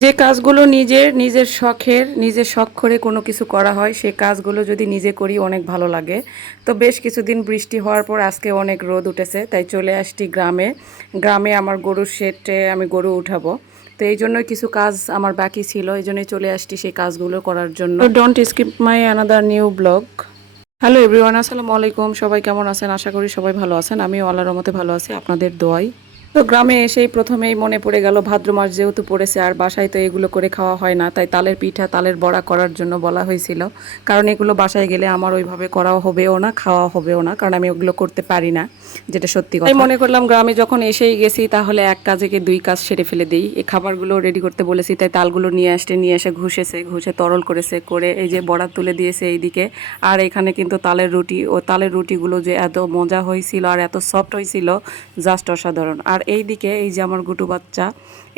যে কাজগুলো নিজের নিজের শখের নিজের শখ করে কোনো কিছু করা হয় সেই কাজগুলো যদি নিজে করি অনেক ভালো লাগে। তো বেশ কিছুদিন বৃষ্টি হওয়ার পর আজকে অনেক রোদ উঠেছে তাই চলে আসছি গ্রামে। গ্রামে আমার গরুর শেডে আমি গরু উঠাবো। তো এই জন্যই কিছু কাজ আমার বাকি ছিল এই জন্যই চলে আসছি সেই কাজগুলো করার জন্য। Don't skip my another new blog hello everyone আসসালামু আলাইকুম। সবাই কেমন আছেন? আশা করি সবাই ভালো আছেন। আমিও আল্লাহর মতে ভালো আছি। আপনাদের দোয়াই তো গ্রামে এসেই প্রথমেই মনে পড়ে গেল, ভাদ্র মাস যেহেতু পড়েছে আর বাসায় তো এগুলো করে খাওয়া হয় না, তাই তালের পিঠা, তালের বড়া করার জন্য বলা হয়েছিল। কারণ এগুলো বাসায় গেলে আমার ওইভাবে করাও হবেও না খাওয়া হবেও না, কারণ আমি ওগুলো করতে পারি না, যেটা সত্যি কথা। মনে করলাম গ্রামে যখন এসেই গেছি, তাহলে এক কাজে দুই কাজ সেরে ফেলে দিই। এই খাবারগুলো রেডি করতে বলেছি, তাই তালগুলো নিয়ে আসতে, নিয়ে এসে ঘুষেছে, ঘুষে তরল করেছে, করে এই যে বড়া তুলে দিয়েছে এইদিকে। আর এখানে কিন্তু তালের রুটি, ও তালের রুটিগুলো যে এত মজা হয়েছিল আর এত সফট হয়েছিল জাস্ট অসাধারণ। আর এইদিকে এই যে আমার গুটু বাচ্চা,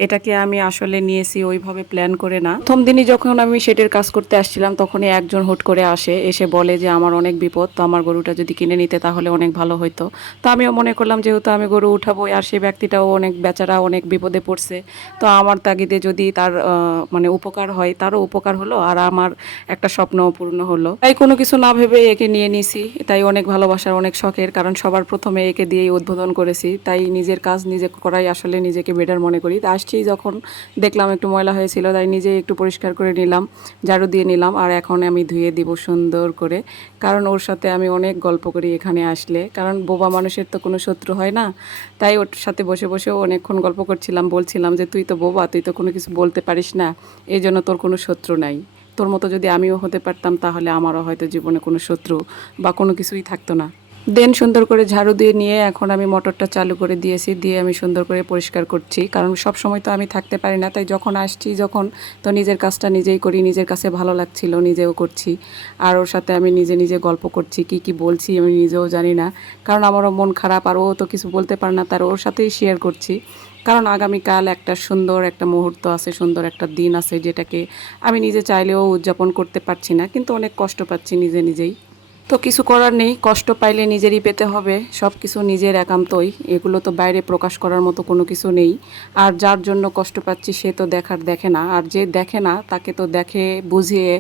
এটাকে আমি আসলে নিয়েছি ওইভাবে প্ল্যান করে না। প্রথম দিনই যখন আমি সেটের কাজ করতে আসছিলাম, তখনই একজন হুট করে আসে, এসে বলে যে আমার অনেক বিপদ, তো আমার গরুটা যদি কিনে নিতে তাহলে অনেক ভালো হতো তো আমিও মনে করলাম যেহেতু আমি গরু উঠাবো আর সেই ব্যক্তিটাও অনেক বেচারা, অনেক বিপদে পড়ছে, তো আমার তাগিদে যদি তার মানে উপকার হয়, তারও উপকার হলো, আর আমার একটা স্বপ্নও পূর্ণ হলো। তাই কোনো কিছু না ভেবে একে নিয়ে নিছি, তাই অনেক ভালোবাসার, অনেক শখের, কারণ সবার প্রথমে একে দিয়েই উদ্বোধন করেছি, তাই নিজের কাজ নিজে করাই আসলে নিজেকে বেটার মনে করি। তা আসছি যখন দেখলাম একটু ময়লা হয়েছিল, তাই নিজে একটু পরিষ্কার করে নিলাম, ঝাড়ু দিয়ে নিলাম, আর এখন আমি ধুয়ে দিব সুন্দর করে। কারণ ওর সাথে আমি অনেক গল্প করি এখানে আসলে। কারণ বোবা মানুষের তো কোনো শত্রু হয় না। তাই ওর সাথে বসে বসেও অনেকক্ষণ গল্প করছিলাম, বলছিলাম যে, তুই তো বোবা, তুই তো কোনো কিছু বলতে পারিস না। এই জন্য তোর কোনো শত্রু নাই। তোর মতো যদি আমিও হতে পারতাম, তাহলে আমারও হয়তো জীবনে কোনো শত্রু বা কোনো কিছুই থাকতো না। দেন সুন্দর করে ঝাড়ু দিয়ে নিয়ে এখন আমি মোটরটা চালু করে দিয়েছি, দিয়ে আমি সুন্দর করে পরিষ্কার করছি। কারণ সব সময় তো আমি থাকতে পারি না, তাই যখন আসছি যখন তো নিজের কাজটা নিজেই করি, নিজের কাছে ভালো লাগছিল, নিজেও করছি। আর ওর সাথে আমি নিজে নিজে গল্প করছি, কি কি বলছি আমি নিজেও জানি না। কারণ আমারও মন খারাপ আর ও তো কিছু বলতে পারে না, তার ওর সাথেই শেয়ার করছি। কারণ আগামীকাল একটা সুন্দর একটা মুহূর্ত আছে, সুন্দর একটা দিন আছে, যেটাকে আমি নিজে চাইলেও উদযাপন করতে পারছি না, কিন্তু অনেক কষ্ট পাচ্ছি নিজে নিজেই। তো কিছু করার নেই, কষ্ট পাইলে নিজেরই পেতে হবে সব কিছু নিজের একান্তই, এগুলো তো বাইরে প্রকাশ করার মতো কোনো কিছু নেই। আর যার জন্য কষ্ট পাচ্ছি সে তো দেখার দেখে না, আর যে দেখে না, তাকে তো দেখে, বুঝিয়ে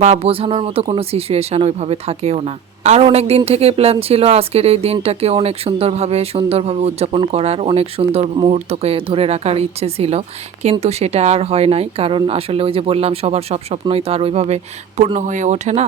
বা বোঝানোর মতো কোনো সিচুয়েশান ওইভাবে থাকেও না। আর অনেক দিন থেকে প্ল্যান ছিল আজকের এই দিনটাকে অনেক সুন্দরভাবে সুন্দরভাবে উদযাপন করার, অনেক সুন্দর মুহূর্তকে ধরে রাখার ইচ্ছে ছিল, কিন্তু সেটা আর হয় নাই, কারণ আসলে ওই যে বললাম, সবার সব স্বপ্নই তো আর ওইভাবে পূর্ণ হয়ে ওঠে না।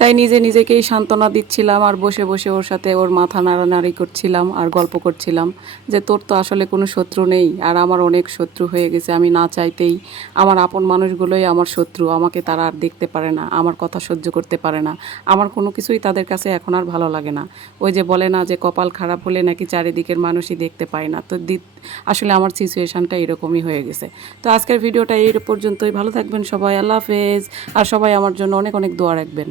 তাই নিজে নিজেকেই সান্ত্বনা দিচ্ছিলাম আর বসে বসে ওর সাথে ওর মাথা নাড়ানাড়ি করছিলাম আর গল্প করছিলাম যে তোর তো আসলে কোনো শত্রু নেই আর আমার অনেক শত্রু হয়ে গেছে, আমি না চাইতেই আমার আপন মানুষগুলোই আমার শত্রু, আমাকে তারা আর দেখতে পারে না, আমার কথা সহ্য করতে পারে না, আমার কোনো কিছুই তাদের কাছে এখন আর ভালো লাগে না। ওই যে বলে না যে কপাল খারাপ হলে নাকি চারিদিকের মানুষই দেখতে পায় না, তো দি আসলে আমার সিচুয়েশানটা এরকমই হয়ে গেছে। তো আজকের ভিডিওটা এই পর্যন্তই, ভালো থাকবেন সবাই, আল্লাহ হাফেজ। আর সবাই আমার জন্য অনেক অনেক দোয়া রাখবেন।